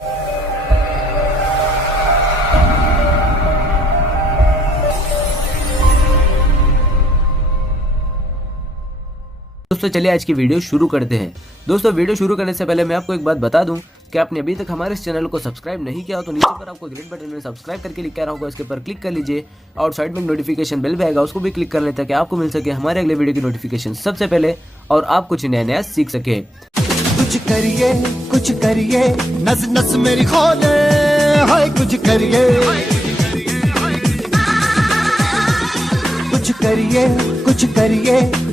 दोस्तों चलिए आज की वीडियो शुरू करते हैं। दोस्तों वीडियो शुरू करने से पहले मैं आपको एक बात बता दूं कि आपने अभी तक हमारे इस चैनल को सब्सक्राइब नहीं किया हो तो नीचे पर आपको ग्रीन बटन में सब्सक्राइब करके लिखा रहा होगा, इसके पर क्लिक कर लीजिए और साइड में नोटिफिकेशन बेल भी आएगा, उसको भी क्लिक कर लें ताकि आपको मिल सके हमारे अगले वीडियो की नोटिफिकेशन सबसे पहले और आप कुछ नया नया सीख सके। कुछ करिए नस नस मेरी खोले, हाय कुछ करिए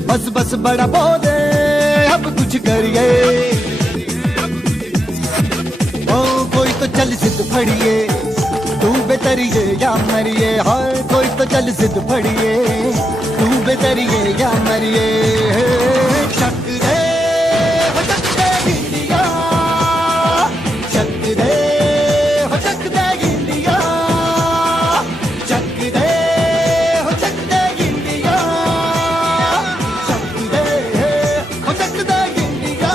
बस बस बड़ा बोले, अब कुछ करिए। ओ कोई तो चल जिद फड़िए, तू बेतरिए या मरिए, हाय कोई तो चल जिद फड़िए, तू बेतरिए या मरिए। शक दे हो शक दे गिलिया, शक दे हो शक दे गिलिया, शक दे हो शक दे गिलिया, शक दे हो शक दे गिलिया।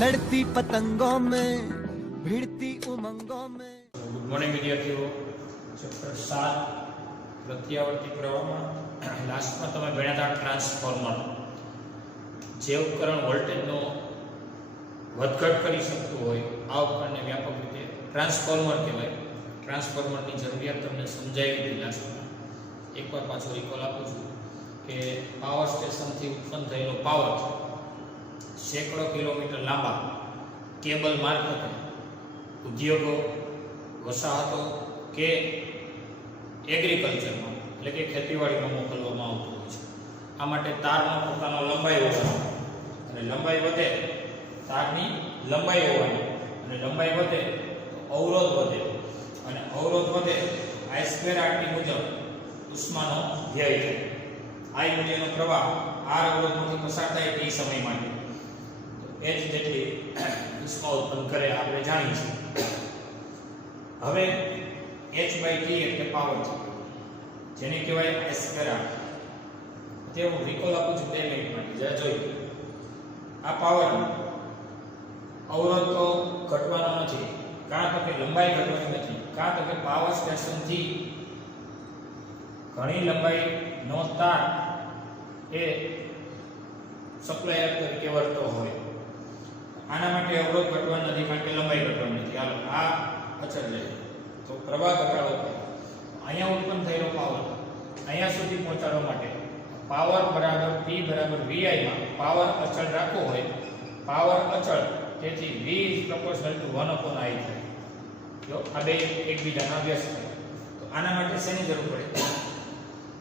लड़ती पतंगों में भिड़ती उमंगों में। गुड मॉर्निंग विद्यार्थीओ। चैप्टर 7 પ્રત્યાવર્તી પ્રવાહમાં લાસ્ટમાં તમે ભણ્યા હતા ટ્રાન્સફોર્મર, જે ઉપકરણ વોલ્ટેજનો વધઘટ કરી શકતું હોય આ ઉપકરણને વ્યાપક રીતે ટ્રાન્સફોર્મર કહેવાય। ટ્રાન્સફોર્મરની જરૂરિયાત તમને સમજાવી હતી લાસ્ટમાં। એકવાર પાછો રિકોલ આપું છું કે પાવર સ્ટેશનથી ઉત્પન્ન થયેલો પાવર સેંકડો કિલોમીટર લાંબા કેબલ મારફતે ઉદ્યોગો, વસાહતો કે એગ્રીકલ્ચરમાં એટલે કે ખેતીવાડીમાં મોકલવામાં આવતું હોય છે। આ માટે તારનો પોતાનો લંબાઈ હોય અને લંબાઈ વધે તારની લંબાઈ હોવાની અને લંબાઈ વધે તો અવરોધ વધે અને અવરોધ વધે I²RT મુજબ ઉષ્માનો વ્યય થાય। I મૂલ્યનો પ્રવાહ R અવરોધમાંથી પસાર થાય તે સમય માટે H જેટલી ઉષ્મા ઉત્પન્ન કરે આપણે જાણીએ છીએ। હવે H/T એટલે પાવર છે, જેને કહેવાય I²R। તે હું રિકોલ આપું છું 2 મિનિટ માટે, જરા જોઈ। આ પાવર અવરોધ તો ઘટવાનો નથી, કારણ તો કે લંબાઈ ઘટવાની નથી, કારણ તો કે પાવર સ્ટેશનથી ઘણી લંબાઈનો તાર એ સપ્લાયર તરીકે વર્તતો હોય। આના માટે અવરોધ ઘટવાનો નથી, કારણ કે લંબાઈ ઘટવાની નથી। હાલો આ અચળ લે તો પ્રવાહ ઘટાડો થાય। અહીંયા ઉત્પન્ન થયેલો પાવર અહીંયા સુધી પહોંચાડવા માટે પાવર બરાબર P બરાબર VI માં પાવર અચળ રાખવો હોય, પાવર અચળ, તેથી V = 1/I થાય। જો આ બે એકબીજાના વ્યસ્ત થાય તો આના માટે શેની જરૂર પડે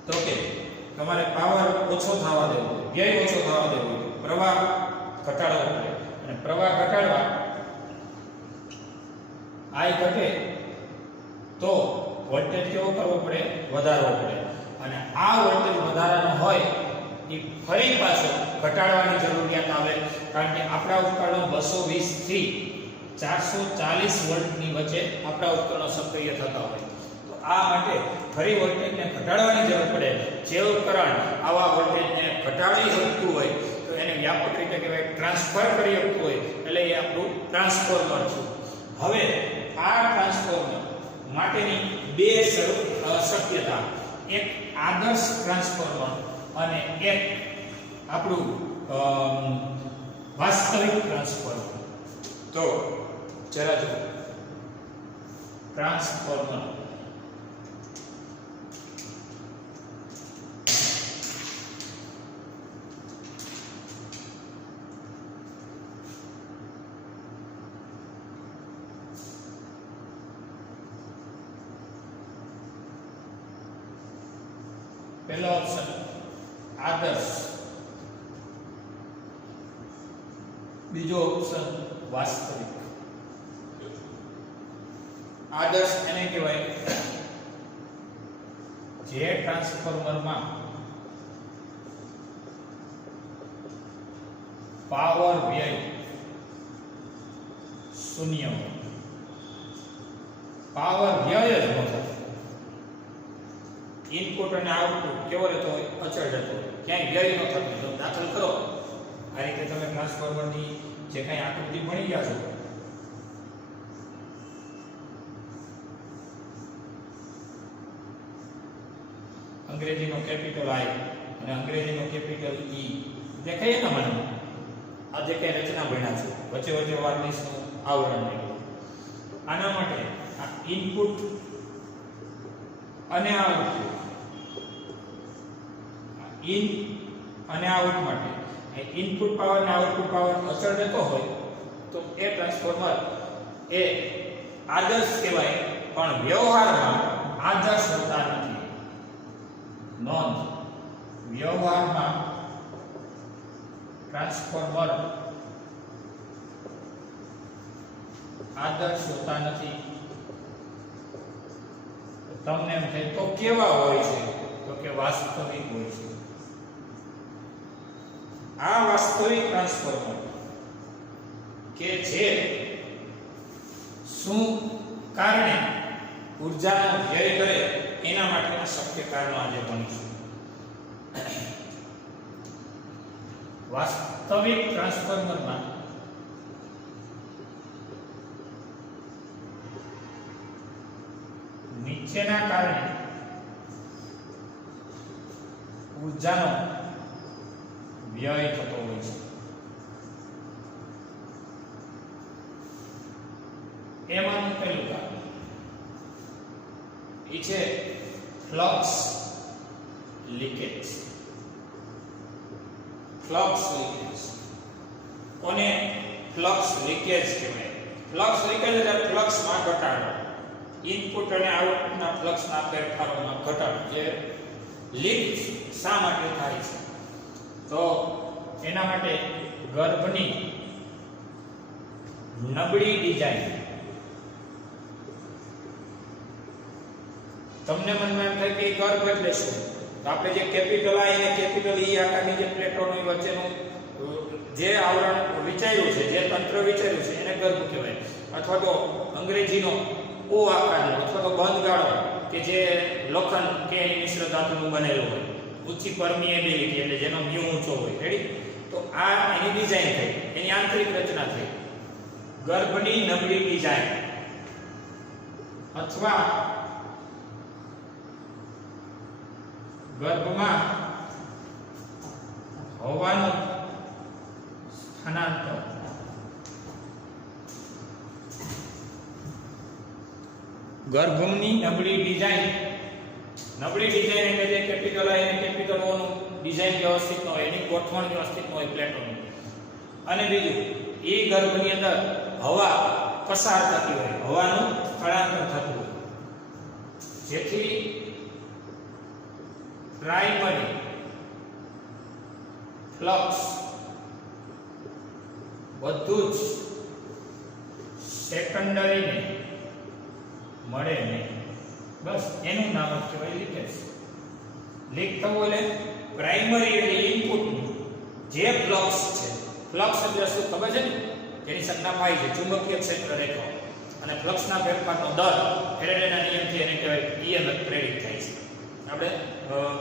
તો કે તમારે પાવર ઓછો થવા દેવો હોય, વ્યય ઓછો થવા દેવો હોય, પ્રવાહ ઘટાડવો પડે અને પ્રવાહ ઘટાડવા I ઘટે તો વોલ્ટેજ કેવો કરવો પડે, વધારવો પડે અને આ વોલ્ટેજ વધારાનો હોય એ ફરી પાછો ઘટાડવાની જરૂરિયાત આવે, કારણ કે આપણા ઉપકરણો 220 થી 440 વોલ્ટની વચ્ચે આપણા ઉપકરણો સક્રિય થતા હોય તો આ માટે ફરી વોલ્ટેજને ઘટાડવાની જરૂર પડે। જે ઉપકરણ આવા વોલ્ટેજને ઘટાડી શકતું હોય તો એને વ્યાપક રીતે કહેવાય ટ્રાન્સફર કરી શકતું હોય, એટલે એ આપણું ટ્રાન્સફોર્મર છે। હવે આ ટ્રાન્સફોર્મર માટેની બે શક્યતા, એક આદર્શ ટ્રાન્સફોર્મર અને એક આપણું વાસ્તવિક ટ્રાન્સફોર્મર। તો જરા જો ટ્રાન્સફોર્મર पहला ऑप्शन आदर्श, बीजो ऑप्शन वास्तविक। आदर्श एने कहेवाय जे ट्रांसफॉर्मर में पावर व्यय शून्य हो, पावर व्यय ज न थाय ઇનપુટ અને આઉટપુટ કેવો રહેતો હોય? અચળ રહેતો હોય, ક્યાંય વ્યય ન થતો હોય. તમે દાખલ કરો આ રીતે તમે ટ્રાન્સફોર્મરની જે કાંઈ આકૃતિ ભણી ગયા છો અંગ્રેજીનો કેપિટલ આઈ અને અંગ્રેજીનો કેપિટલ ઈ દેખાય ને મને આ જે કઈ રચના ભણ્યા છે વચ્ચે વચ્ચે વાર્નિશનું આવરણ નીકળ્યું. આના માટે આ ઇનપુટ અને આઉટપુટ ઇન અને આઉટ માટે ઇનપુટ પાવર અને આઉટપુટ પાવર અચળ રહેતો હોય તો એ ટ્રાન્સફોર્મર એ આદર્શ કહેવાય, પણ વ્યવહારમાં આદર્શ હોતા નથી. નોંધ, વ્યવહારમાં ટ્રાન્સફોર્મર આદર્શ હોતા નથી. તમને એમ થાય તો કેવા હોય છે? તો કે વાસ્તવિક હોય છે. આ વાસ્તવિક ટ્રાન્સફોર્મર કે જે શું કારણે ઉર્જાનો વ્યય કરે એના માટેના શક્ય કારણો આજે ભણીશું. વાસ્તવિક ટ્રાન્સફોર્મરમાં નીચેના કારણે ઉર્જાનો વ્યય થતો હોય છે. એમાંનું પહેલું કારણ એ છે ફ્લક્સ લીકેજ. ફ્લક્સ લીકેજ કોને ફ્લક્સ લીકેજ કહેવાય? ફ્લક્સ લીકેજ એટલે ફ્લક્સમાં ઘટાડો, ઇનપુટ અને આઉટપુટના ફ્લક્સના ફેરફારોમાં ઘટાડો. જે લીક શા માટે થાય છે? તો એના માટે ગર્ભની નબળી ડિઝાઇન. તમને મનમાં એમ થાય કે ગર્ભ એટલે શું? તો આપણે જે કેપિટલ આઈ અને કેપિટલ ઈ આકારની જે પ્લેટોની વચ્ચેનું જે આવરણ વિચાર્યું છે, જે તંત્ર વિચાર્યું છે એને ગર્ભ કહેવાય. અથવા તો અંગ્રેજીનો ઓ આકારનો અથવા તો બંધ ગાળો કે જે લોખંડ કે મિશ્ર ધાતુનું બનેલું હોય, ઊંચી પરમિએબિલિટી એટલે જેનો મ્યુ ઊંચો હોય. રેડી? તો આ એની ડિઝાઇન થઈ, એની આંતરિક રચના થઈ. ગર્ભની નબળી ડિઝાઇન અથવા ગર્ભમાં હવાનું સ્થાનાંતર. ગર્ભની નબળી ડિઝાઇન. નબળી ડિઝાઇન એટલે જે કેપિટલ આઈ અને કેપિટલ ઓ નું ડિઝાઇન વ્યવસ્થિત ન હોય, એની ગોઠવણ વ્યવસ્થિત ન હોય પ્લેટોની. અને બીજું, એ ગર્ભની અંદર હવા પસાર થતી હોય, હવાનું સ્થળાંતર થતું હોય, જેથી પ્રાઇમરી ફ્લક્સ બધું જ સેકન્ડરીને મળે નહીં. બસ એનું નામ જ કહેવાય લીકેજ. લીક થવું એટલે પ્રાઇમરી એટલે ઇનપુટનું જે ફ્લક્સ છે. ફ્લક્સ એટલે શું ખબર છે ને? જેની સંજ્ઞા પાઈ છે, ચુંબકીય ક્ષેત્ર રેખા. અને ફ્લક્સના ફેરફારનો દર ફેરેડેના નિયમથી એને કહેવાય EMF પ્રેરિત થાય છે. આપણે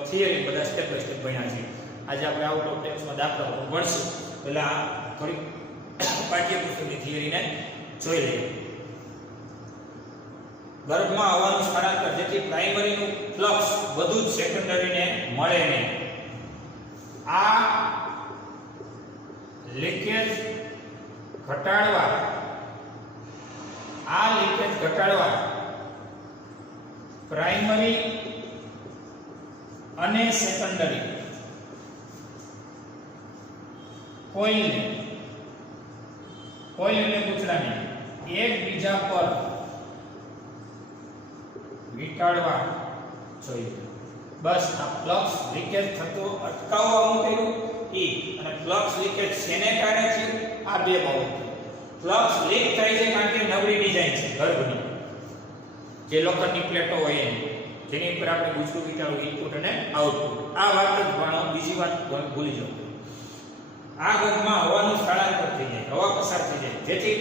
થિયરી બધા સ્ટેપ બાય સ્ટેપ ભણ્યા છે. આજે આપણે આઉટ ઓફ ટેક્સમાં દાખલા ભણશું એટલે આ થોડી પાઠ્યપુસ્તકની થિયરીને જોઈ લઈએ. ગર્ભમાં હવાનું સ્થળાંતર, જેથી પ્રાઇમરીનું ફ્લક્સ બધું જ સેકન્ડરીને મળે નહીં. આ લીકેજ ઘટાડવા પ્રાઇમરી અને સેકન્ડરી કોઇલને પૂછડાને એકબીજા પર વીંટાળવા જોઈએ. બસ આ ફ્લક્સ લીકેજ થતો અટકાવવા મૂકેલું ઈ, અને ફ્લક્સ લીકેજ શેને કારણે છે? આ બે બાબત. ફ્લક્સ લીક થાય છે કારણ કે નબળી ડિઝાઇન છે ગર્ભની, જે લોખંડની પ્લેટો હોય એની, જેની ઉપર આપણે ગુજરું વિચારવું ઇનપુટ અને આઉટપુટ. આ વાત જ ભણો, બીજી વાત ભૂલી જાઓ. આ ગર્ભમાં હવાનું સ્થળાંતર થઈ જાય, હવા પસાર થઈ જાય, જેથી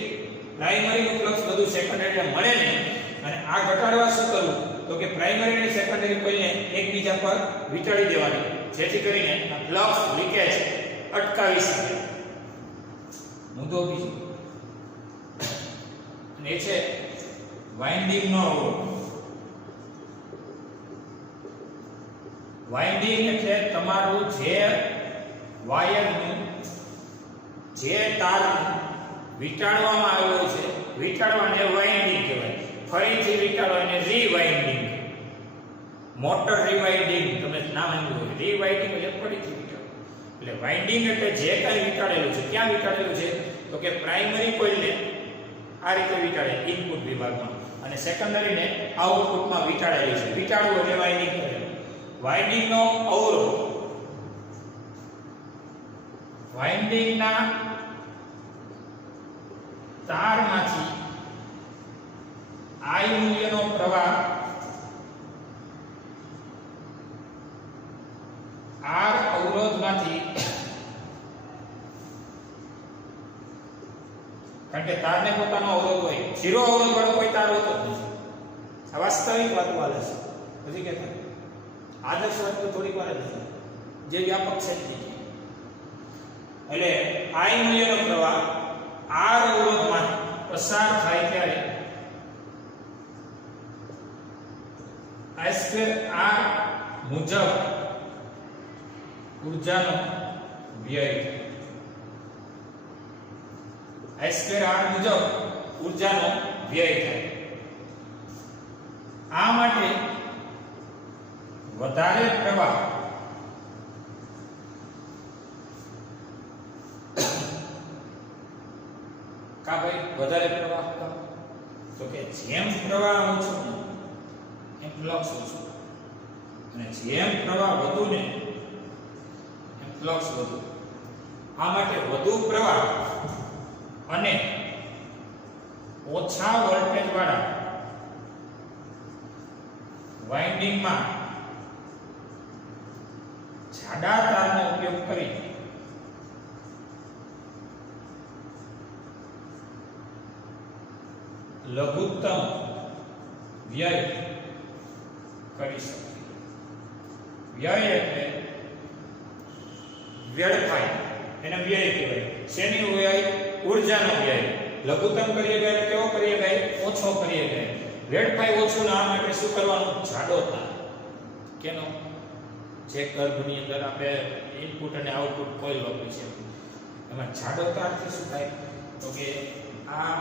પ્રાઇમરીનું ફ્લક્સ બધું સેકન્ડરીને મળે નહીં. અને આ ઘટાડવા શું કરવું? તો કે પ્રાઇમરી અને સેકન્ડરી કોઇલને એકબીજા એકબીજા પર વીંટાળી દેવાની, જેથી કરીને આ ફ્લક્સ લીકેજ અટકાવી શકે. મુદ્દો બીજો અને એ છે વાઇન્ડિંગ નો અવરોધ. વાઇન્ડિંગ એટલે તમારું જે વાયરનું, જે તારનું વીંટાળવામાં આવેલો છે, વીંટાળવાને વાઇન્ડિંગ કહેવાય. ફરીથી વીંટાળવાને રીવાઇન્ડિંગ. મોટર રીવાઇન્ડિંગ તમે નામ સાંભળ્યું હોય. રીવાઇન્ડિંગ એટલે ફરીથી વીંટાળવું. એટલે વાઇન્ડિંગ એટલે જે કાંઈ વીંટાળેલું છે, ક્યાં વીંટાળેલું છે તો કે પ્રાઇમરી કોઇલને આ રીતે વીંટાળે ઇનપુટ વિભાગમાં, અને સેકન્ડરીને આઉટપુટમાં વીંટાળેલી છે. વીંટાળવું એટલે વાઇન્ડિંગ કરેલું. વાઇન્ડિંગનો અવરોધ, વાઇન્ડિંગના તારમાંથી I મૂલ્યનો પ્રવાહ R અવરોધમાંથી, કારણ કે તારને પોતાનો અવરોધ હોય, 0 અવરોધ વાળો કોઈ તાર હોતો જ નથી. આ વાસ્તવિક વાત વાલે છે. પછી કહેતા આદર્શ વાત તો થોડીક વાર જ છે, જે વ્યાપક છે. એટલે I મૂલ્યનો પ્રવાહ R અવરોધમાં પસાર થાય ત્યારે I2R મુજબ ઊર્જાનો વ્યય થાય. I2R મુજબ ઊર્જાનો વ્યય થાય. આ માટે વધારે પ્રવાહ કા ભાઈ વધારે પ્રવાહ તો કે જેમ પ્રવાહ ઓછો એમ ફ્લક્સ ઓછો, અને જેમ પ્રવાહ વધુ ને એમ ફ્લક્સ વધુ. આ માટે વધુ પ્રવાહ અને ઓછા વોલ્ટેજ વાળા વાઇન્ડિંગમાં જાડા તારનો ઉપયોગ કરી લઘુત્તમ વ્યય કરી શકીએ. વ્યય એટલે વેડફાય, એને વ્યય કહેવાય. શેની વ્યય? ઊર્જાનો વ્યય. લઘુત્તમ કરીએ ગયા કેવો કરીએ ગયા? ઓછો કરીએ ગયા. વેડફાય ઓછું ના માટે શું કરવાનું? જાડો તાર. કેનો? જે ગર્ભની અંદર આપણે ઇનપુટ અને આઉટપુટ કોઇલ વાપરી છે એમાં જાડો તારથી શું થાય તો કે આ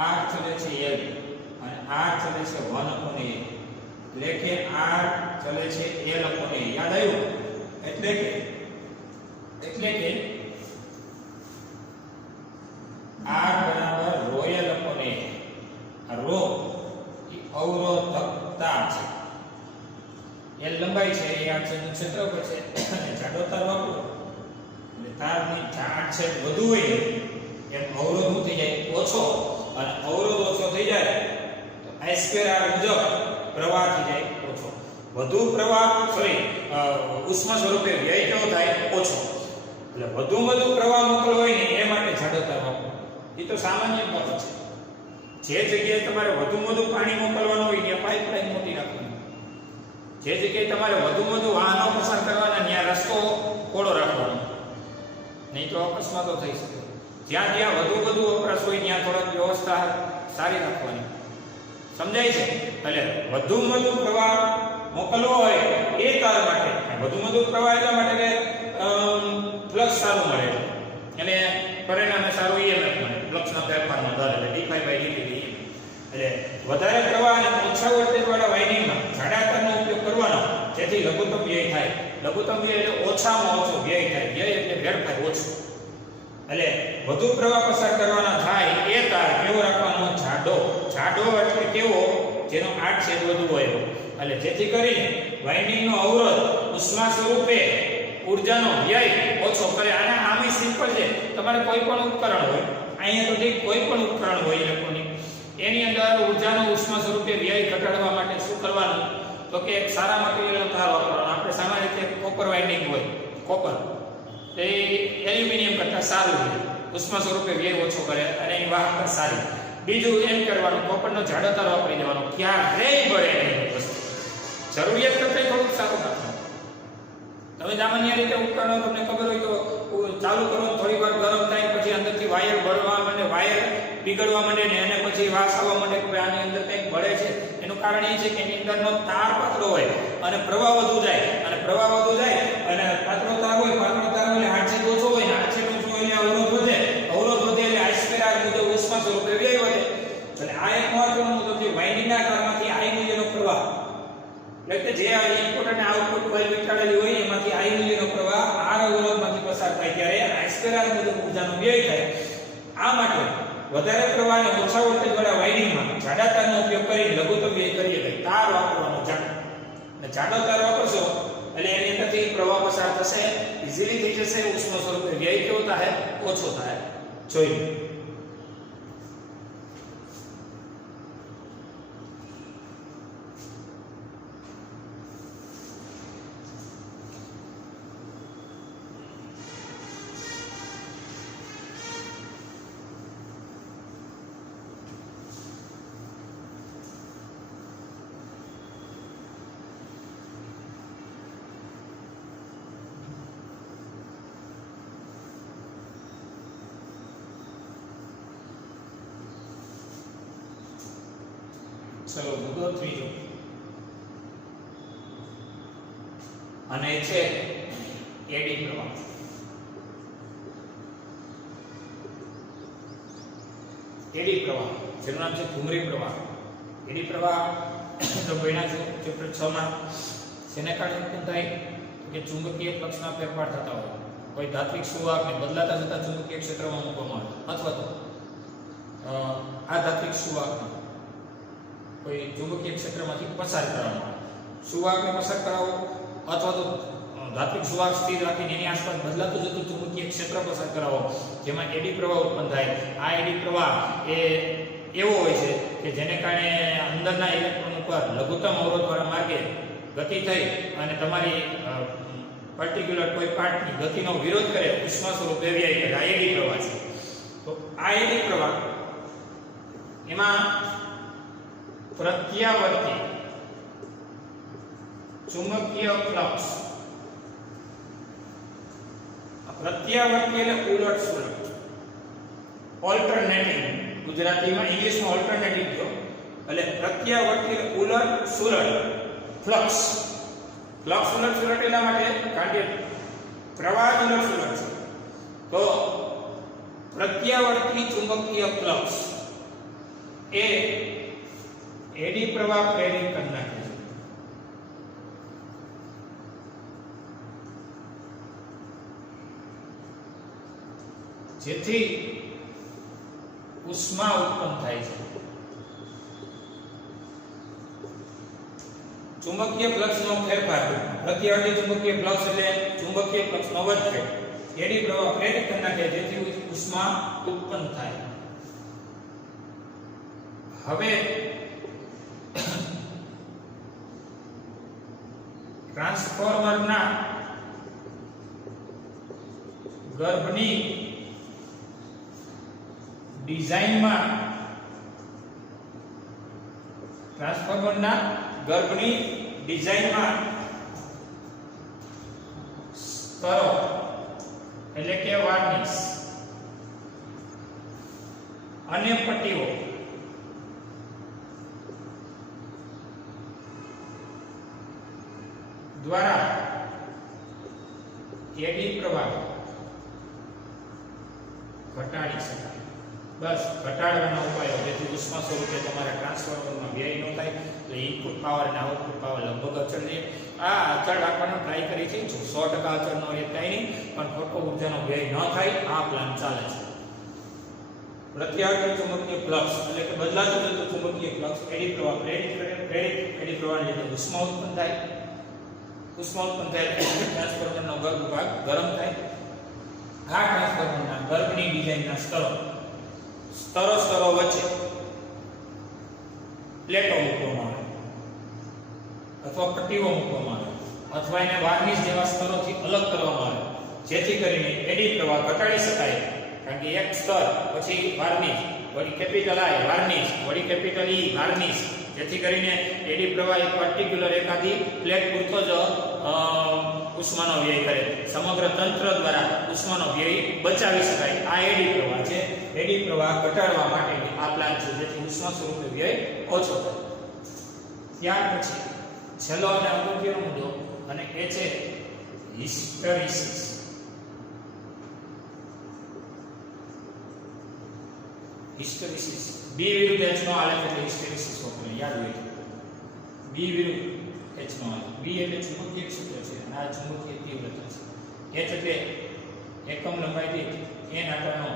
R ચલે છે L અને R ચલે છે 1/A, એટલે કે R ચલે છે L/A. યાદ આવ્યું? એટલે કે R બરાબર ρL/A. આ ρ એ અવરોધકતા છે, L લંબાઈ છે, એ આ છેદનું ક્ષેત્રફળ છે, અને જાડો તાર વાપરો એટલે તારની જાડ છે વધુ હોય એમ અવરોધ થઈ જાય ઓછો, અને અવરોધ ઓછો થઈ જાય તો I2R મુજબ પ્રવાહ થઈ જાય ઓછો. વધુ પ્રવાહ ઉષ્મા સ્વરૂપે વ્યય કેવો થાય? ઓછો. એટલે વધુ પ્રવાહ મોકલવો હોય ને એ માટે જાડો તાર વાપરો. એ તો સામાન્ય બાબત છે. જે જગ્યાએ તમારે વધુ પાણી મોકલવાનું હોય ત્યાં પાઇપલાઇન મોટી રાખવાની. જે જગ્યાએ તમારે વધુ વાહનો પસાર કરવાના ત્યાં રસ્તો પહોળો રાખવાનો, નહીં તો અકસ્માતો થઈ શકે. જ્યાં વધુ વપરાશ હોય ત્યાં થોડીક વ્યવસ્થા સારી રાખવાની. સમજાય છે? એટલે વધુ પ્રવાહ મોકલવો હોય એ તાર માટે, વધુ પ્રવાહ એટલા માટે કે ફ્લક્સ સારું મળે અને પરિણામે સારું EMF મળે. ફ્લક્સના ફેરફારમાં દર એટલે d∅dt. એટલે વધારે પ્રવાહ અને ઓછા વોલ્ટેજ વાળા વાઇન્ડિંગમાં જાડા તારનો ઉપયોગ કરવાનો, જેથી લઘુત્તમ વ્યય થાય. લઘુત્તમ વ્યય એટલે ઓછામાં ઓછો વ્યય થાય. વ્યય એટલે વેડફાય ઓછો. એટલે વધુ પ્રવાહ પસાર કરવાના થાય એ તાર કેવો રાખવાનો? જાડો. જાડો એટલે કેવો? જેનો આડછેદ વધુ હોય. એટલે જેથી કરીને વાઇન્ડિંગનો અવરોધ ઉષ્મા સ્વરૂપે ઊર્જાનો વ્યય ઓછો કરે. અને આમી સિમ્પલ છે. તમારે કોઈ પણ ઉપકરણ હોય, અહીંયા તો ઠીક કોઈ પણ ઉપકરણ હોય ઇલેક્ટ્રોનિક, એની અંદર ઊર્જાનો ઉષ્મા સ્વરૂપે વ્યય ઘટાડવા માટે શું કરવાનું તો કે એક સારા મટીરીયલનો તાર વાપરવાનો. આપણે સામાન્ય રીતે કોપર વાઇન્ડિંગ હોય, કોપર એ એલ્યુમિનિયમ કરતાં સારું હોય, ઉષ્મા સ્વરૂપે વ્યય ઓછો કરે અને એની વાહકતા સારી. બીજું એમ કરવાનું, કોપરનો જાડો તાર વાપરી દેવાનો. ક્યારેય બળે નહીં વસ્તુ. જરૂરિયાત કરતાં ચાલુ રાખવાનું. તમે સામાન્ય રીતે ઉપકરણો તમને ખબર હોય તો ચાલુ કરો થોડી વાર ગરમ થાય પછી અંદરથી વાયર બળવા માંડે, વાયર પીગળવા માંડે ને એને પછી વાસ આવવા માંડે કે આની અંદર કંઈક બળે છે. એનું કારણ એ છે કે એની અંદરનો તાર પાતળો હોય અને પ્રવાહ વધુ જાય અને પાતળો તાર હોય, એટલે આડછેદ ઓછો હોય ને આડછેદ ઓછો હોય એટલે અવરોધ વધે એટલે I2R મુજબ ઉષ્મા સ્વરૂપે વ્યય વધે. એટલે આ એક મહત્વનો મુદ્દો છે. વાઇન્ડિંગના તારમાંથી I મૂલ્યનો પ્રવાહ, એટલે કે જે ઇનપુટ અને આઉટપુટ કોઇલ વીંટાળેલી હોય એમાંથી I મૂલ્યનો પ્રવાહ R અવરોધમાંથી પસાર થાય ત્યારે I2R મુજબ ઊર્જાનો વ્યય થાય. આ માટે વધારે પ્રવાહ અને ઓછા વોલ્ટેજ વાળા વાઇન્ડિંગમાં જાડા તારનો ઉપયોગ કરીને લઘુત્તમ વ્યય કરીએ છીએ. તાર વાપરવાનો જાડો તાર વાપરશો એટલે એની અંદરથી પ્રવાહ પસાર થશે, ઈઝીલી થઈ જશે, ઉષ્મા સ્વરૂપે વ્યય કેવો થાય? ઓછો થાય. જોઈએ ચલો મુદ્દો ત્રીજો અને એ છે એડી પ્રવાહ. એડી પ્રવાહ જેનું નામ છે ઘુમરી પ્રવાહ. એડી પ્રવાહ તો ભણ્યા છો ચેપ્ટર 6 માં. જેને કારણે ઉત્પન્ન થાય કે ચુંબકીય ફ્લક્સમાં ફેરફાર થતા હોય, કોઈ ધાત્વિક સુવાહકને બદલાતા જતા ચુંબકીય ક્ષેત્રમાં મૂકવામાં આવે અથવા તો આ ધાત્વિક સુવાહકને કોઈ ચુંબકીય ક્ષેત્રમાંથી પસાર કરવામાં આવે. સુવાહકને પસાર કરાવો અથવા તો ધાત્વિક સુવાહક સ્થિર રાખીને એની આસપાસ બદલાતું જતું ચુંબકીય ક્ષેત્ર પસાર કરાવો, જેમાં એડી પ્રવાહ ઉત્પન્ન થાય. આ એડી પ્રવાહ એ એવો હોય છે કે જેને કારણે અંદરના ઇલેક્ટ્રોન ઉપર લઘુત્તમ અવરોધવાળા માર્ગે ગતિ થઈ અને તમારી પર્ટિક્યુલર કોઈ પાર્ટની ગતિનો વિરોધ કરે, ઉષ્મા સ્વરૂપે વ્યય કરે. આ એડી પ્રવાહ છે. તો આ એડી પ્રવાહ એમાં પ્રત્યાવર્તી ચુંબકીય ફ્લક્સ, પ્રત્યાવર્તી એટલે ઉલટ સુલટ, ઓલ્ટરનેટિંગ, ગુજરાતીમાં ઇંગ્લિશમાં ઓલ્ટરનેટિવ કહો એટલે પ્રત્યાવર્તી એટલે ઉલટ સુલટ ફ્લક્સ. ફ્લક્સ ઉલટ સુલટ એટલા માટે કારણ કે પ્રવાહ ઉલટ સુલટ છે. તો પ્રત્યાવર્તી ચુંબકીય ફ્લક્સ એ એડી પ્રવાહ પ્રેરિત કરી નાખે છે. જેથી ઉષ્મા ઉત્પન્ન થાય છે. ચુંબકીય ફ્લક્સનો ફેરફાર, પ્રત્યાવર્તી ચુંબકીય ફ્લક્સ એટલે ચુંબકીય ફ્લક્સનો વધઘટ, એડી પ્રવાહ પ્રેરિત કરી નાખે જેથી ઉષ્મા ઉત્પન્ન થાય. હવે ટ્રાન્સફોર્મરના ગર્ભની ડિઝાઇનમાં સ્તરો એટલે કે વાર્નિશ અને પટ્ટીઓ દ્વારા એડી પ્રવાહ ઘટાડી શકાય. બસ ઘટાડવાના ઉપાયો જેથી ઉષ્મા સ્વરૂપે તમારા ટ્રાન્સફોર્મરમાં વ્યય ન થાય. એટલે ઇનપુટ પાવર અને આઉટપુટ પાવર લગભગ અચળ રહે. આ અચળ રાખવાનો ટ્રાય કરી છે. 100% અચળ નો એ કાંઈ નહીં, પણ ખોટો ઉર્જાનો વ્યય ન થાય આ પ્લાન ચાલે છે. પ્રત્યાવર્તી ચુંબકીય ફ્લક્સ એટલે કે બદલાતું જતું ચુંબકીય ફ્લક્સ એડી પ્રવાહ પ્રેરિત એડી પ્રવાહને લીધે ઉષ્મા ઉત્પન્ન થાય. ઉષ્મા ઉત્પન્ન થાય એટલે ટ્રાન્સફોર્મરનો ગર્ભ ભાગ ગરમ થાય. આ ટ્રાન્સફોર્મરના ગર્ભની ડિઝાઇનના સ્તરો વચ્ચે પ્લેટો મૂકવામાં આવે અથવા પટ્ટીઓ મૂકવામાં આવે અથવા એને વાર્નિશ જેવા સ્તરોથી અલગ કરવામાં આવે જેથી કરીને એડી પ્રવાહ ઘટાડી શકાય. કારણ કે એક સ્તર પછી વાર્નિશ, વળી કેપિટલ I વાર્નિશ, વળી કેપિટલ E વાર્નિશ, જેથી કરીને એડી પ્રવાહ એક પર્ટિક્યુલર એકાદી પ્લેટ પૂરતો જ ઉષ્માનો વ્યય કરે, સમગ્ર તંત્ર દ્વારા ઉષ્માનો વ્યય બચાવી શકાય. આ એડી પ્રવાહ છે. એડી પ્રવાહ ઘટાડવા માટેની આ પ્લાન છે, જેથી ઉષ્મા સ્વરૂપે વ્યય ઓછો થાય. ત્યાર પછી છેલ્લો અને અગત્યનો મુદ્દો, અને એ છે હિસ્ટેરિસિસ. હિસ્ટેરિસિસ બી વિરુદ્ધ H નો આલેખ એટલે હિસ્ટેરિસિસ વપરાય, યાદ હોય. બી વિરુદ્ધ H નો આલેખ. બી એટલે ચુંબકીય ક્ષેત્ર છે અને આ ચુંબકીય તીવ્રતા છે. H એટલે એકમ લંબાઈ દીઠ n આંટાનો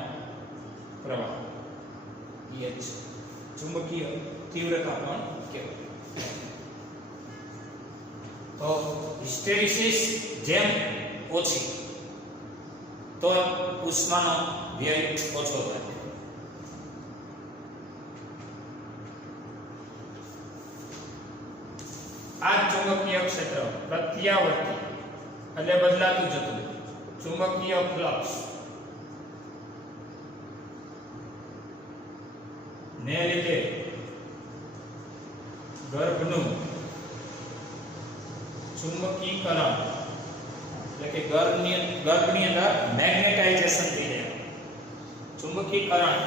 પ્રવાહ. H ચુંબકીય તીવ્રતા પણ કહેવાય. તો હિસ્ટેરિસિસ જેમ ઓછી તો ઉષ્માનો વ્યય ઓછો થાય. આ ચુંબકીય ક્ષેત્ર પ્રત્યાવર્તી એટલે બદલાતું જતું ચુંબકીય ફ્લક્સ ને લીધે ગર્ભનું ચુંબકીકરણ એટલે કે ગર્ભની અંદર મેગ્નેટાઇઝેશન થઈ જાય. ચુંબકીકરણ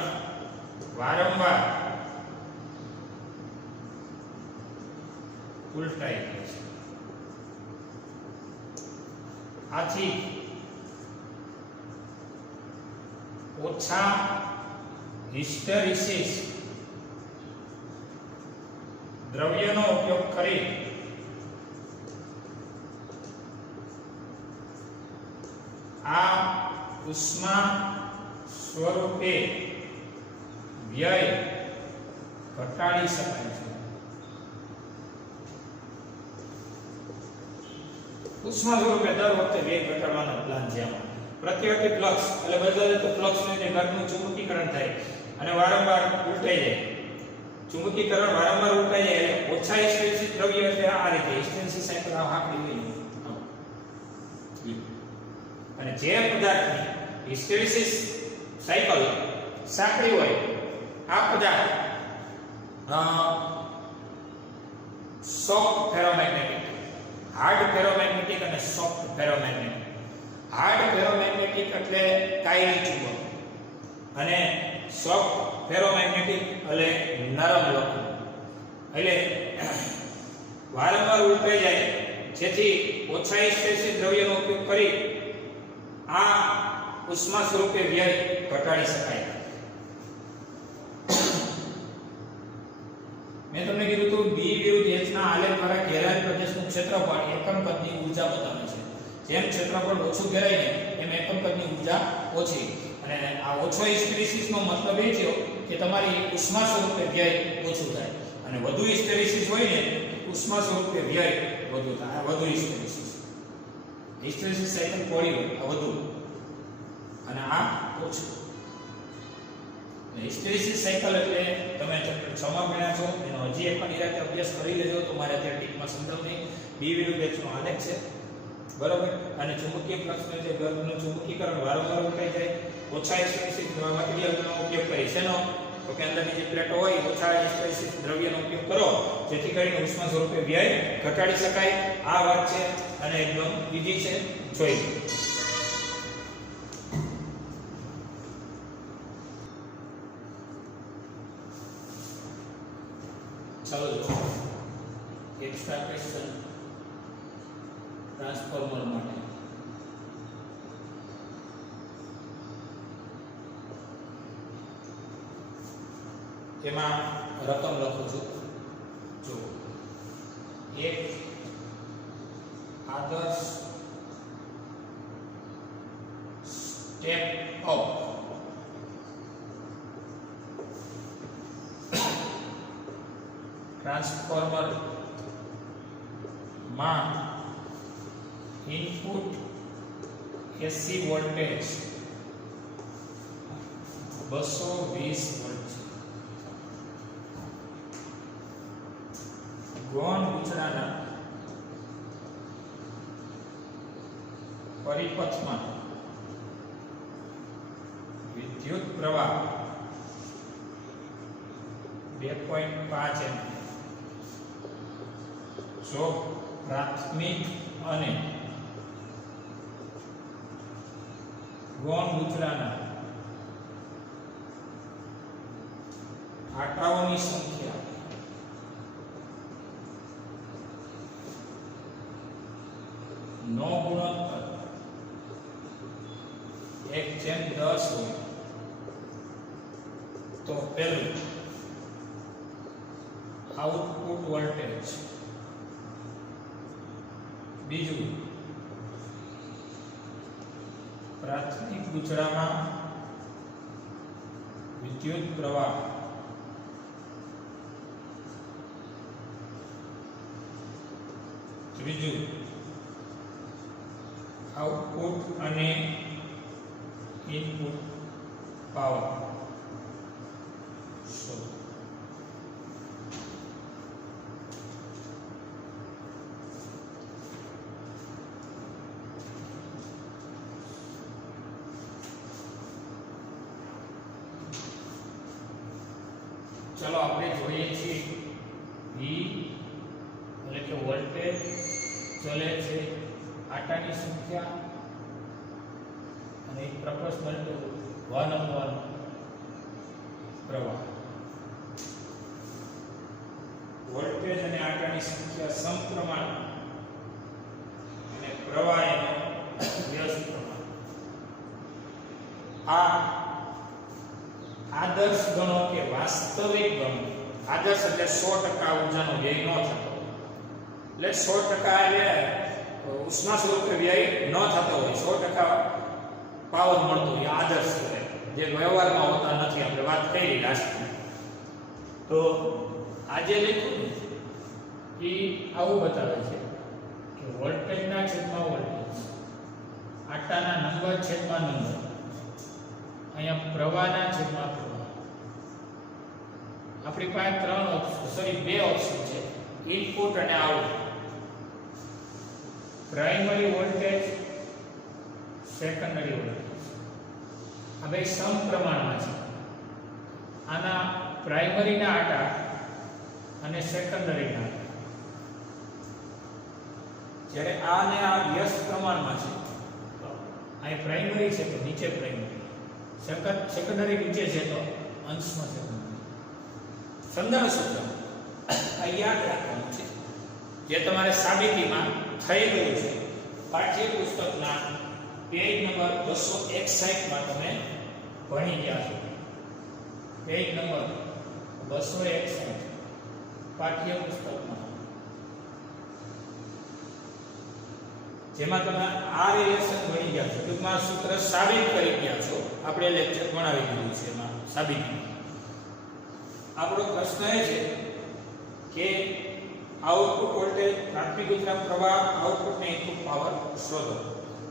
વારંવાર ઉલટાઈ જાય છે. આથી ઓછા હિસ્ટેરિસિસ દ્રવ્યનો ઉપયોગ કરી આ ઉષ્મા સ્વરૂપે વ્યય ઘટાડી શકાય છે. ઉષ્મા સ્વરૂપે દર વખતે વ્યય ઘટાડવાનો પ્લાન છે. આમાં પ્રત્યાવર્તી ફ્લક્સ એટલે બદલાતું ફ્લક્સ ને જે ગર્ભનું ચુંબકીકરણ થાય અને વારંવાર ઉલટાઈ જાય. ચુંબકીકરણ વારંવાર ઉલટાઈ જાય એટલે ઓછા હિસ્ટેરિસિસ દ્રવ્ય એટલે આ રીતે હિસ્ટેરિસિસ સાયકલ આકડી હોય. અને જે પદાર્થની હિસ્ટેરિસિસ સાયકલ સાંકડી હોય આ પદાર્થ સોફ્ટ ફેરોમેગ્નેટિક, હાર્ડ ફેરોમેગ્નેટિક અને સોફ્ટ ફેરોમેગ્નેટિક. હાર્ડ ફેરોમેગ્નેટિક એટલે કાયમી ચુંબક અને સોફ્ટ ફેરોમેગ્નેટિક એટલે નરમ લોકો. એટલે વારંવાર ઉલટાઈ જાય જેથી ઓછા હિસ્ટેરિસિસ દ્રવ્યનો ઉપયોગ કરી આ ઉષ્મા સ્વરૂપે વ્યય ઘટાડી શકાય. મેં તમને કીધું તો બી વિરુદ્ધ H ના આલેખ દ્વારા ઘેરાયેલ પ્રદેશનું ક્ષેત્રફળ એકમ કદની ઊર્જા બતાવે છે. જેમ ક્ષેત્રફળ ઓછું ઘેરાય ને એમ એકમ કદની ઊર્જા ઓછી. અને આ ઓછો હિસ્ટેરિસિસ નો મતલબ એ છે કે તમારી ઉષ્મા સ્વરૂપે વ્યય ઓછું થાય, અને વધુ હિસ્ટેરિસિસ હોય ને ઉષ્મા સ્વરૂપે વ્યય વધુ થાય. આ વધુ હિસ્ટેરિસિસ સાયકલ પડી હોય આ વધુ અને આ ઓછું. હિસ્ટેરિસિસ સાયકલ એટલે તમે ચેપ્ટર 6 માં ભણ્યા છો, એનો હજી એક પણ નિરાતે અભ્યાસ કરી લેજો તો મારે અત્યારે ટીકમાં સમજાવતી. બી વિરુદ્ધ H નો આલેખ છે, બરાબર. અને ચુંબકીય ફ્લક્સને જે ગર્ભનું ચુંબકીકરણ વારંવાર ઉલટાઈ જાય, ઓછા હિસ્ટેરિસિસ મટીરીયલનો ઉપયોગ કરી શેનો તો કે અંદરની જે પ્લેટો હોય ઓછા હિસ્ટેરિસિસ દ્રવ્યનો ઉપયોગ કરો જેથી કરીને ઉષ્મા સ્વરૂપે વ્યય ઘટાડી શકાય. આ વાત છે અને એકદમ ઈઝી છે, જોઈ. ચાલો જો એક્સ્ટ્રા ક્વેશ્ચન ટ્રાન્સફોર્મર માટે. એમાં રકમ લખું છું. જો એક આદર્શ સ્ટેપ અપ ટ્રાન્સફોર્મર માં ઇનપુટ AC વોલ્ટેજ 220 વોલ્ટ છે. ગૌણ પૂંછડાના પરિપથમાં વિદ્યુત પ્રવાહ 2.5 એમ્પિયર જો પ્રાથમિક અને ગૌણ બુચડાના આંકડાઓની સંખ્યા નો ગુણોત્તર 1/10 હોય તો પહેલું આઉટપુટ વોલ્ટેજ, બીજું પ્રાથમિક બુચડામાં વિદ્યુત પ્રવાહ, ત્રીજું આઉટપુટ અને ઇનપુટ પાવર. ચલો આપણે જોઈએ છીએ V એટલે કે વોલ્ટેજ ચલે છે આટાની સંખ્યા અને પ્રપોર્શનલ ટુ 1/1 પ્રવાહ. વોલ્ટેજ અને આટાની સંખ્યા સમપ્રમાણ અને પ્રવાહ એનો વ્યસ્ત પ્રમાણ. આ આદર્શ ગણો કે વાસ્તવિક ગણો. આદર્શ એટલે 100% ઊર્જાનો વ્યય ન થતો, એટલે 100% એટલે ઉષ્મા સ્વરૂપે વ્યય ન થતો હોય, 100% પાવર મળતો હોય, આદર્શ છે જે વ્યવહારમાં હોતા નથી. આપણે વાત કરી લાસ્ટમાં. તો આજે લખ્યું એ આવું બતાવે છે કે વોલ્ટેજના છેદમાં વોલ્ટેજ, આટાના નંબર છેદમાં નંબર, અહીંયા પ્રવાહના છેદમાં પ્રવાહ. આપણી પાસે બે ઓપ્શન છે, ઇનપુટ અને output. Primary voltage, secondary voltage. આ બે સમપ્રમાણમાં છે. આના પ્રાઇમરીના આટા અને સેકન્ડરીના આટા. જ્યારે આ ને આ વ્યસ્ત પ્રમાણમાં છે. અહીં પ્રાઇમરી છે તો નીચે પ્રાઇમરી, સેકન્ડરી નીચે છે તો અંશમાં સેકન્ડરી. સંદર્ભ સૂત્ર આ યાદ રાખવાનું છે, જે તમારે સાબિતીમાં થઈ ગયું છે. પાઠ્યપુસ્તકના પેજ નંબર 261 માં તમે ભણી ગયા છો. પેજ નંબર 261 પાઠ્યપુસ્તકમાં, જેમાં તમે આ રિલેશન ભણી ગયા છો. ટૂંકમાં સૂત્ર સાબિત કરી ગયા છો. આપણે લેક્ચર ભણાવી દીધું છે એમાં સાબિતી. આપણો પ્રશ્ન એ છે કે આઉટપુટ વોલ્ટેજ, પ્રાથમિક ઉર્જા પ્રવાહ, આઉટપુટ ને ઇનપુટ પાવર શોધો.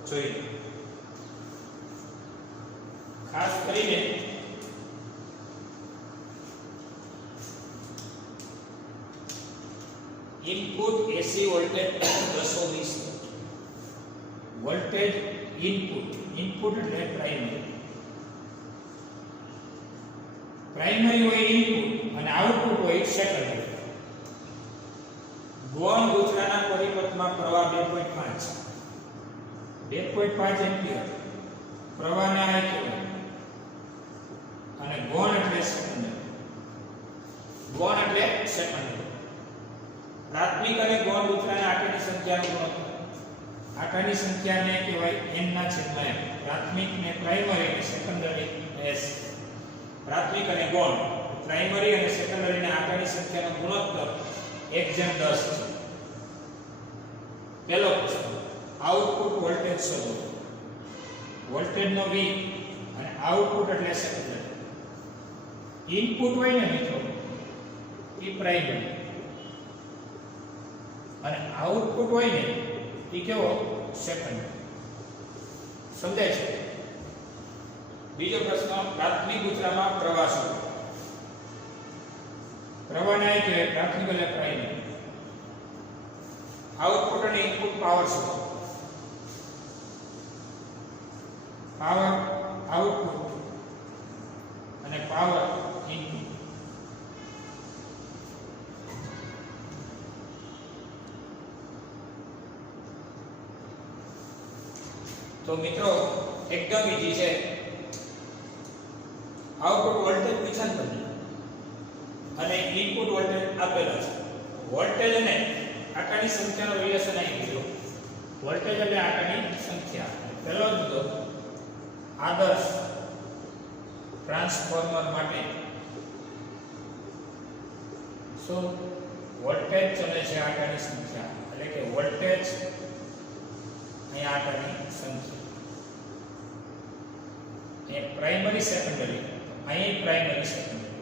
જોઈએ ખાસ કરીને input AC voltage 220 voltage input. Input એટલે પ્રાઇમરી હોય ઇનપુટ અને આઉટપુટ હોય સેકન્ડરી. ગૌણ બુચડાના પરિપથમાં પ્રવાહ 2.5 એમ્પિયર પ્રવાહને આ કહેવાય. અને ગૌણ એટલે સેકન્ડરી. ગૌણ એટલે સેકન્ડરી. પ્રાથમિક અને ગૌણ બુચડાના આટાની સંખ્યાનો ગુણોત્તર. આટાની સંખ્યાને કહેવાય n ના છેદમાં m. પ્રાથમિક ને પ્રાઇમરી અને સેકન્ડરી s. પ્રાથમિક અને ગૌણ, પ્રાઇમરી અને સેકન્ડરી ના આટાની સંખ્યાનો ગુણોત્તર 1/10 છે. પહેલો પ્રશ્ન, આઉટપુટ વોલ્ટેજ શોધો. વોલ્ટેજનો v અને આઉટપુટ એટલે સેકન્ડરી. ઇનપુટ હોય ને મિત્રો એ પ્રાઇમરી અને આઉટપુટ હોય ને એ કેવો સેકન્ડરી. સમજાય છે? બીજો પ્રશ્ન, પ્રાથમિક બુચડામાં પ્રવાહ શોધો. પ્રવાહને કે પ્રાથમિક એટલે પ્રાઇમરી. આઉટપુટ અને ઇનપુટ પાવર શોધો. પાવર આઉટપુટ અને પાવર ઇનપુટ. તો મિત્રો એકદમ ઈઝી છે. આઉટપુટ વોલ્ટેજ પૂછાણ તમને અને ઇનપુટ વોલ્ટેજ આપેલા છે. વોલ્ટેજ અને આંકડાની સંખ્યાનો રિલેશન આવી ગયો. વોલ્ટેજ એટલે આંકડાની સંખ્યા. પહેલો મુદ્દો આદર્શ ટ્રાન્સફોર્મર માટે શું વોલ્ટેજ ચલે છે આંકડાની સંખ્યા, એટલે કે વોલ્ટેજ અહીંયા આંકડાની સંખ્યા. એ પ્રાઇમરી સેકન્ડરી, અહીં પ્રાઇમરી સેકન્ડરી.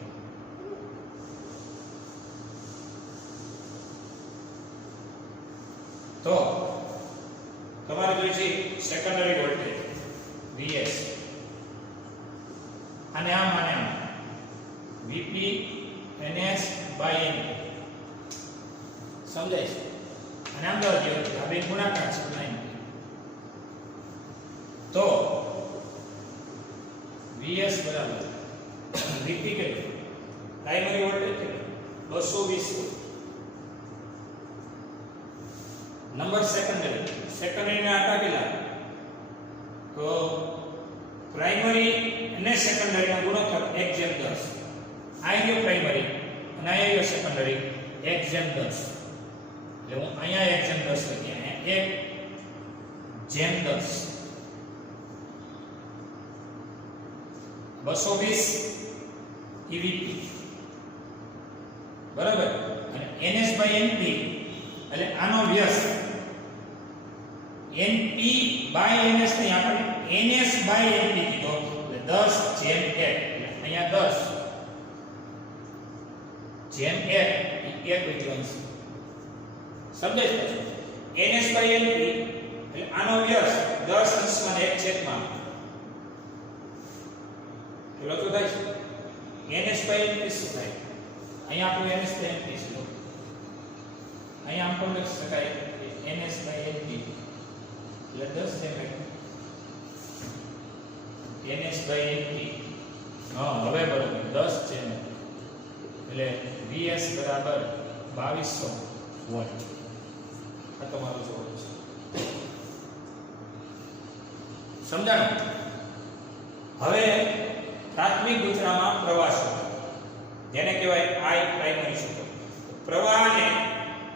તો તમારે જોઈએ છે સેકન્ડરી વોલ્ટેજ Vs અને આમ અને આમ Vp Ns by N સમજાય છે. અને આમ દો આ બે ગુણાકાર છે 9. તો Vs બરાબર Vp કેટલું પ્રાઇમરી વોલ્ટેજ કેટલું 220 નંબર સેકન્ડરી ના આંકડા કેટલા તો પ્રાઇમરી અને સેકન્ડરી ના ગુણોત્તર 1:10. આ ગયો પ્રાઇમરી અને આ ગયો સેકન્ડરી 1:10. એટલે હું અહીંયા 1:10 લખી અહીંયા 1:10 220 EVP બરાબર. અને NS by NP એટલે આનો વ્યસ્ત NP by NS ને આપણે NS by NP કીધો એટલે 10/1 એટલે અહીંયા 10/1 એ 1 વિકલન સમજાય છે. NS by NP એટલે આનો વ્યસ્ત 10 અંશમાં 1 છેદમાં કેટલો તો થાય છે NS by NP શું થાય અહીંયા આપણું NS by NP છે. અહીંયા આમ પણ લખી શકાય NS by NP એટલે 10 NS by NP. હા હવે બરાબર 10 છે એટલે Vs બરાબર 2200 વોલ્ટ. આ તમારો જવાબ છે. સમજાણું? હવે પ્રાથમિક ગુજરામાં પ્રવાહ શોધો જેને કહેવાય I પ્રાઇમરી શોધો. પ્રવાહ અને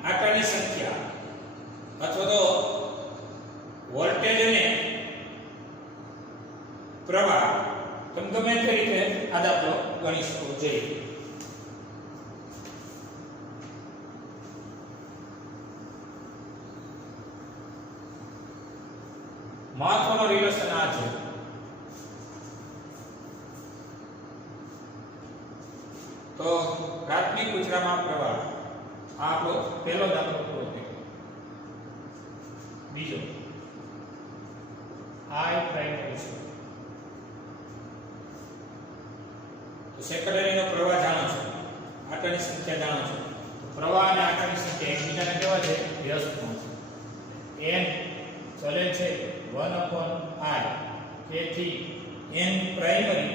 આંકડાની સંખ્યા અથવા તો વોલ્ટેજ અને પ્રવાહ તમે ગમે તે રીતે આ દાખલો ગણી શકો જોઈએ. મહત્વનો રિલેશન આ છે. તો પ્રાથમિક ગુજરામાં પ્રવાહ આ આપણો પહેલો દાખલો પૂરો થયો. બીજો I પ્રાઇમરી છે. તો સેકન્ડરીનો પ્રવાહ જાણો છો, આંકડાની સંખ્યા જાણો છો. પ્રવાહ અને આંકડાની સંખ્યા એકબીજાને કેવા છે વ્યસ્તમાં છે. n ચલે છે 1/i. તેથી n primary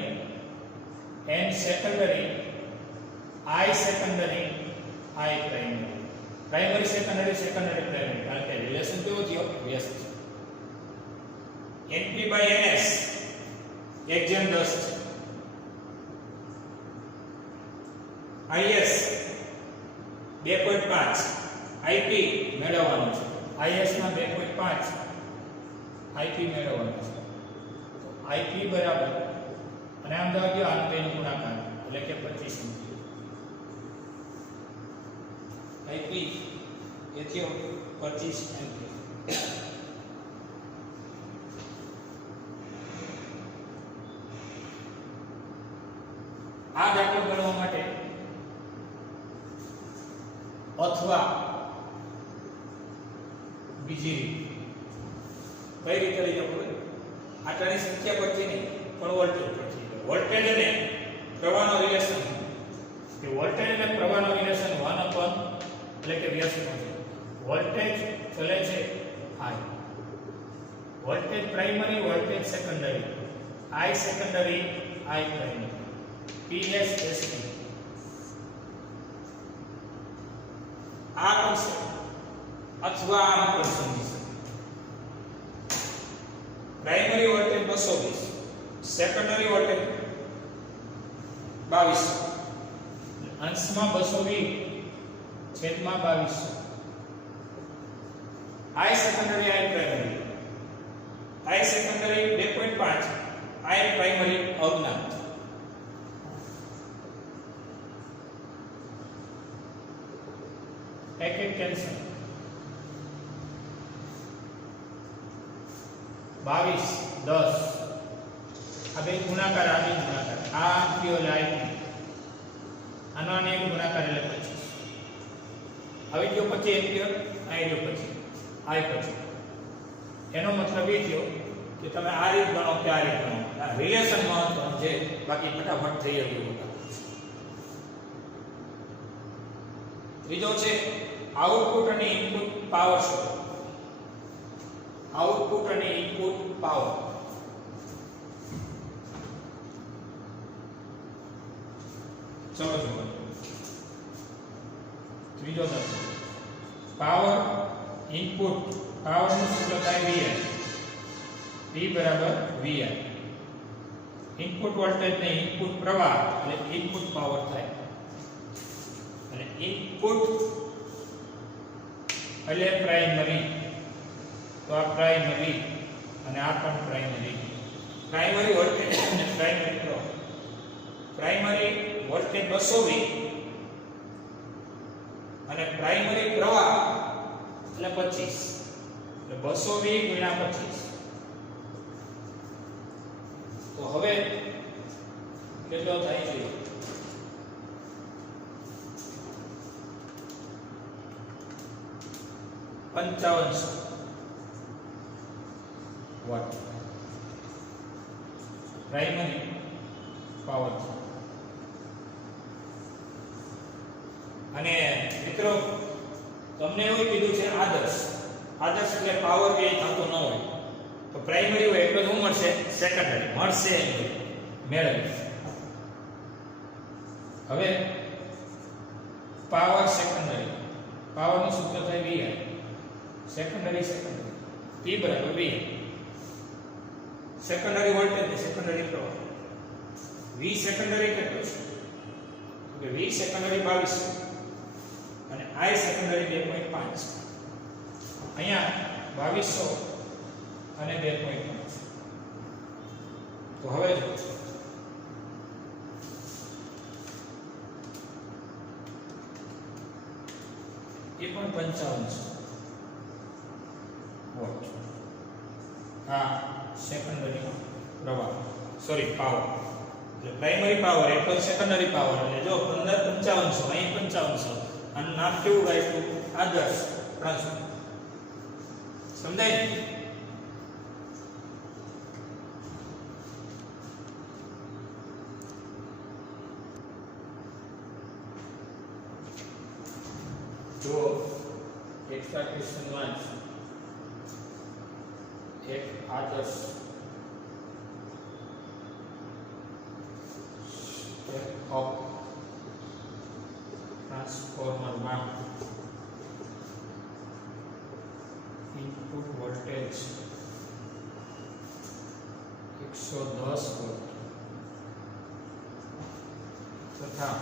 n secondary I secondary I primary. Primary secondary secondary primary કારણ કે રિલેશન કેવો થયો વ્યસ્ત છે. NP by NS 1:10 છે. IS 2.5 IP મેળવવાનું છે. IS માં 2.5 IP મેળવવાનું છે. IP બરાબર અને આમ દાવ ગયો આનો બેનો ગુણાકાર એટલે કે 25 IP એ થયો 25 એમ્પિયર. આ દાખલો ગણવા માટે અથવા બીજી કઈ રીતે લઈ જવું આંકડાની સંખ્યા પરથી નહીં પણ વોલ્ટેજ પરથી. વોલ્ટેજ અને પ્રવાહનો રિલેશન કે વોલ્ટેજ અને પ્રવાહનો રિલેશન 1 એટલે કે વ્યસ્તમાં છે. વોલ્ટેજ ચલે છે I. Voltage primary voltage secondary I secondary I primary PSSP. આ કોન્સેપ્ટ અથવા આમ પણ સમજી શકો. 220, સેકન્ડરી વોલ્ટેજ 2200, અંશમાં 220 છેદમાં 2200. આઈ સેકન્ડરી આઈ પ્રાઇમરી, આઈ સેકન્ડરી 2.5, આઈ પ્રાઇમરી અજ્ઞાત. એક એક કેન્સલ. 22 10, આ બે ગુણાકાર, આ બે ગુણાકાર, આ થયો લાઈન, આનો આને એક ગુણાકાર એટલે 25. હવે જો 25 એમ્પિયર, આ જો 25, આ 25. એનો મતલબ એ થયો કે તમે આ રીત ગણો કે આ રીત ગણો, આ રિલેશન મહત્વનું છે, બાકી ફટાફટ થઈ ગયું. ત્રીજો છે આઉટપુટ અને ઇનપુટ પાવર શોધો. આઉટપુટ અને ઇનપુટ પાવર. ચલો જો ત્રીજો દાખલો. પાવર ઇનપુટ, પાવર નું સૂત્ર થાય VI, P બરાબર VI. ઇનપુટ વોલ્ટેજ ને ઇનપુટ પ્રવાહ એટલે ઇનપુટ પાવર થાય. અને ઇનપુટ એટલે પ્રાઇમરી, તો આ પ્રાઇમરી અને આ પણ પ્રાઇમરી. પ્રાઇમરી વોલ્ટેજ અને પ્રાઇમરી પ્રવાહ. પ્રાઇમરી વોલ્ટેજ 220 અને પ્રાઇમરી પ્રવાહ એટલે 25, એટલે 220 ગુણ્યા 25. તો હવે કેટલો થાય છે? 5500 વોટ પ્રાઇમરી પાવર. અને મિત્રો તમને એવું કીધું છે આદર્શ, આદર્શ એટલે પાવર વ્યય થતો ન હોય, તો પ્રાઇમરી હોય એટલે શું મળશે? સેકન્ડરી મળશે, મેળવી. હવે પાવર સેકન્ડરી, પાવર નું સૂત્ર થાય VI, સેકન્ડરી P બરાબર VI. સેકન્ડરી વોલ્ટેજ ને સેકન્ડરી પ્રવાહ. V સેકન્ડરી કેટલો છે? કે V સેકન્ડરી 2200 અને I સેકન્ડરી 2.5. અહીંયા 2200 અને 2.5. તો હવે જો એ પણ 5500 વોટ. આ સેકન્ડરી પ્રવાહ, સોરી પાવર, એટલે પ્રાઇમરી પાવર એટલે સેકન્ડરી પાવર. એટલે જો 5500, અહીં 5500, અને નામ કેવું રાખ્યું? આદર્શ ટ્રાન્સફર. સમજાય ને? જો એક્સ્ટ્રા ક્વેશ્ચન વાંચ. એક આદર્શ અપ ટ્રાન્સફોર્મર માં ઇનપુટ વોલ્ટેજ 110 વોલ્ટ તથા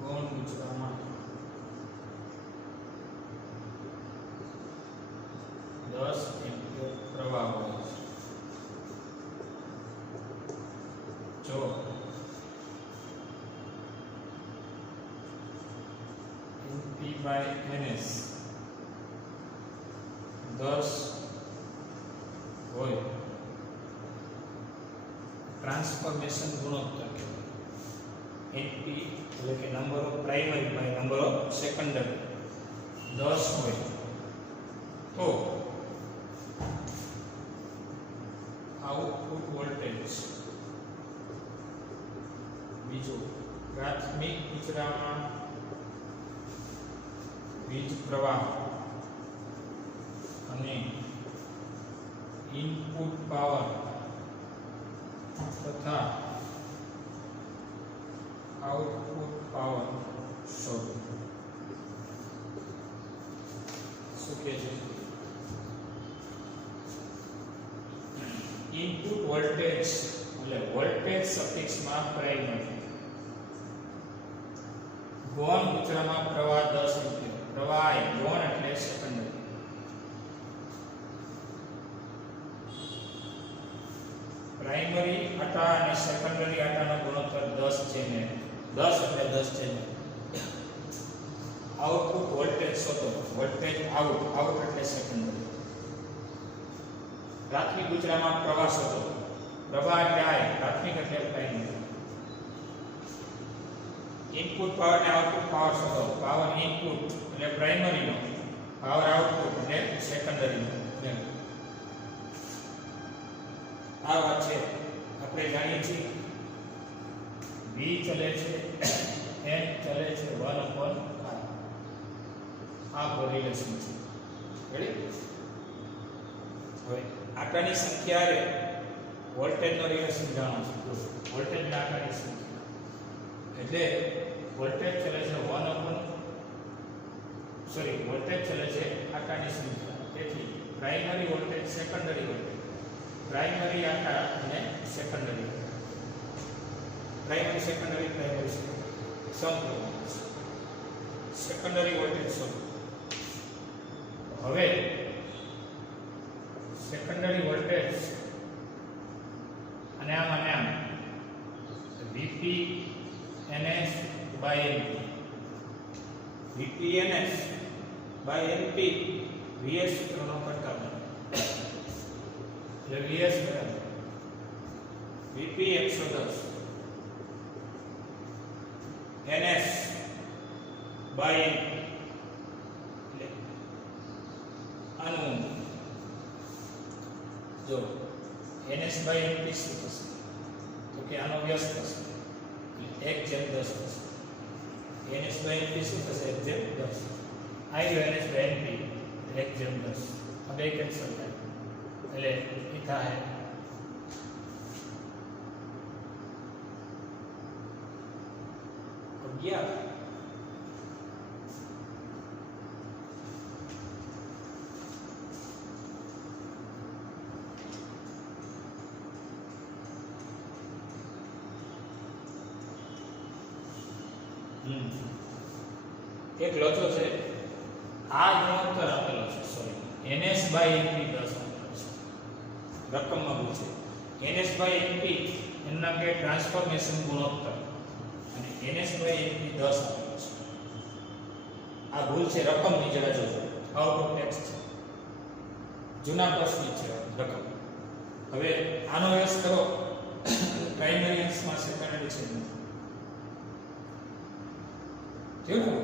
ગૌણ ગુજરાતમાં 10 એમ્પિયર પ્રવાહ હોય છે. જો P/NS 10 હોય, ટ્રાન્સફોર્મેશન ગુણોત્તર NP એટલે કે number of primary by number of secondary 10 હોય, તો આઉટપુટ વોલ્ટેજ બીજું પ્રાથમિક કચરામાં વીજ પ્રવાહ અને ઇનપુટ પાવર તથા આઉટપુટ પાવર શોધો. શું કહે છે? ઇનપુટ વોલ્ટેજ એટલે વોલ્ટેજ સફિક્સમાં પ્રાઇમરી. ગૌણ ગુજરામાં પ્રવાહ 10 એમ્પિયર. પ્રવાહ ગૌણ એટલે સેકન્ડરી. પ્રાઇમરી આટા અને સેકન્ડરી આટાનો ગુણોત્તર 10 છે ને 10 એટલે 10 છે ને. આઉટપુટ વોલ્ટેજ શોધો. વોલ્ટેજ આઉટ એટલે સેકન્ડરી. પ્રાથમિક ગુજરામાં પ્રવાહ શોધો. પ્રવાહ એટલે I. પ્રાથમિક એટલે પ્રાઇમરી. ઇનપુટ પાવર અને આઉટપુટ પાવર શોધો. પાવર ઇનપુટ એટલે પ્રાઇમરી નો, પાવર આઉટપુટ એટલે સેકન્ડરી નો. આ વાત છે આપણે જાણીએ છીએ V ચલે છે, N ચલે છે 1/R. આ કોરિલેશન છે. રેડી? હવે આટાની સંખ્યા રે વોલ્ટેજનો રિલેશન જાણો છો. વોલ્ટેજના આટાની સંખ્યા એટલે વોલ્ટેજ ચલે છે વોલ્ટેજ ચલે છે આટાની સંખ્યા. તેથી primary voltage, secondary voltage, primary આટા અને સેકન્ડરી, પ્રાઇમરી સેકન્ડરી સમ કરવાનું છે. સેકન્ડરી વોલ્ટેજ સમ. હવે સેકન્ડરી વોલ્ટેજ અને આમ Vp NS by NP. Vp NS by NP Vs સૂત્રનો પ્રકાર એટલે Vs બરાબર Vp 110 NS by NP. એટલે આનું જો NS by NP શું થશે તો કે આનો વ્યસ્ત થશે 1/10 થશે. NS by NP શું થશે 1/10. આ રહ્યો NS by NP 1/10. આ બે કેન્સલ થાય એટલે એ થાય 11. એક લોચો છે. આ ગુણોત્તર આપેલો છે. સોરી, NS by NP 10 આપેલો છે. રકમમાં પૂછે NS by NP એના કે ટ્રાન્સફોર્મેશન ગુણોત્તર અને NS by NP 10 આપેલો છે. આ ભૂલ છે રકમની. જરા જોજો, આઉટ ઓફ ટેક્સ્ટ છે. જૂના પ્રશ્ન છે રકમ. હવે આનો અભ્યાસ કરો. પ્રાઇમરી અંશમાં સેકન્ડરી છે કેવું?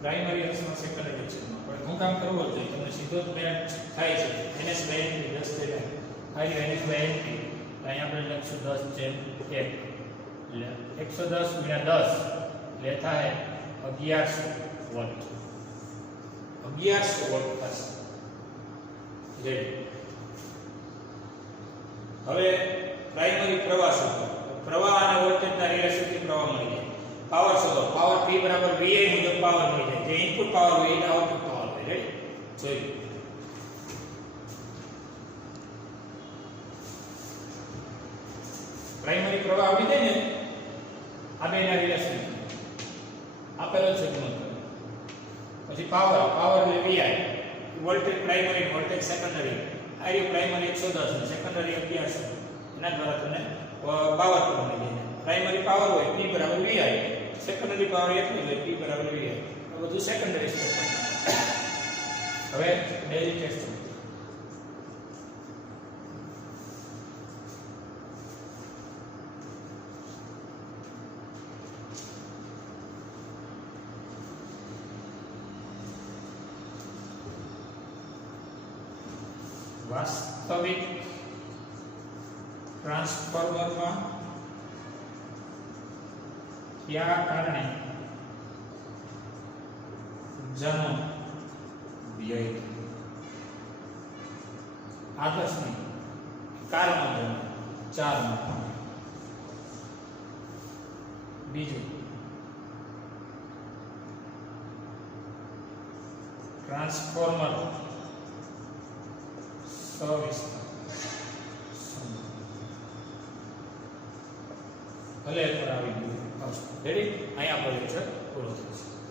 પ્રાઇમરી અંશમાં સેકન્ડરી છે પણ હું કામ કરવું જોઈએ તમને સીધો જ મેચ થાય છે. NS by NP 10 થઈ જાય. આ રહ્યો NS by NP. અહીંયા આપણે લખશું 10/1 એટલે 110 ગુણ્યા 10 એટલે થાય 1100 વોલ્ટ. 1100 વોલ્ટ થશે. રેડી? હવે પ્રાઇમરી પ્રવાહ શોધો. પ્રવાહ અને વોલ્ટેજના રિલેશનથી પ્રવાહ મળી જાય. પાવર શોધો. પાવર P બરાબર VI મુજબ પાવર મળી જાય. જે ઇનપુટ પાવર હોય એ આઉટપુટ પાવર હોય. રેડી? જોઈએ. પ્રાઇમરી પ્રવાહ આવી જાય ને આ બેના રિલેશન આપેલો છે ગુણોત્તર. પછી પાવર એટલે VI. Voltage primary, voltage secondary. આ રહ્યું પ્રાઇમરી 110 અને સેકન્ડરી 1100. એના દ્વારા તમને પાવર પણ મળી જાય. પ્રાઇમરી પાવર હોય P બરાબર VI, સેકન્ડરી પાવર એટલું હોય P બરાબર VI. આ બધું સેકન્ડરી સ્ટેપ. હવે ડેલી ટેસ્ટ. વાસ્તવિક ટ્રાન્સફોર્મરમાં કયા કારણે જનો વ્યય થયો? આદર્શની કારમાં જનો 4 માં. બીજું ટ્રાન્સફોર્મર 100 વિસ્તાર ભલે પર આવી ગયું રેડી અહીંયા પર લેક્ચર પૂરો થશે.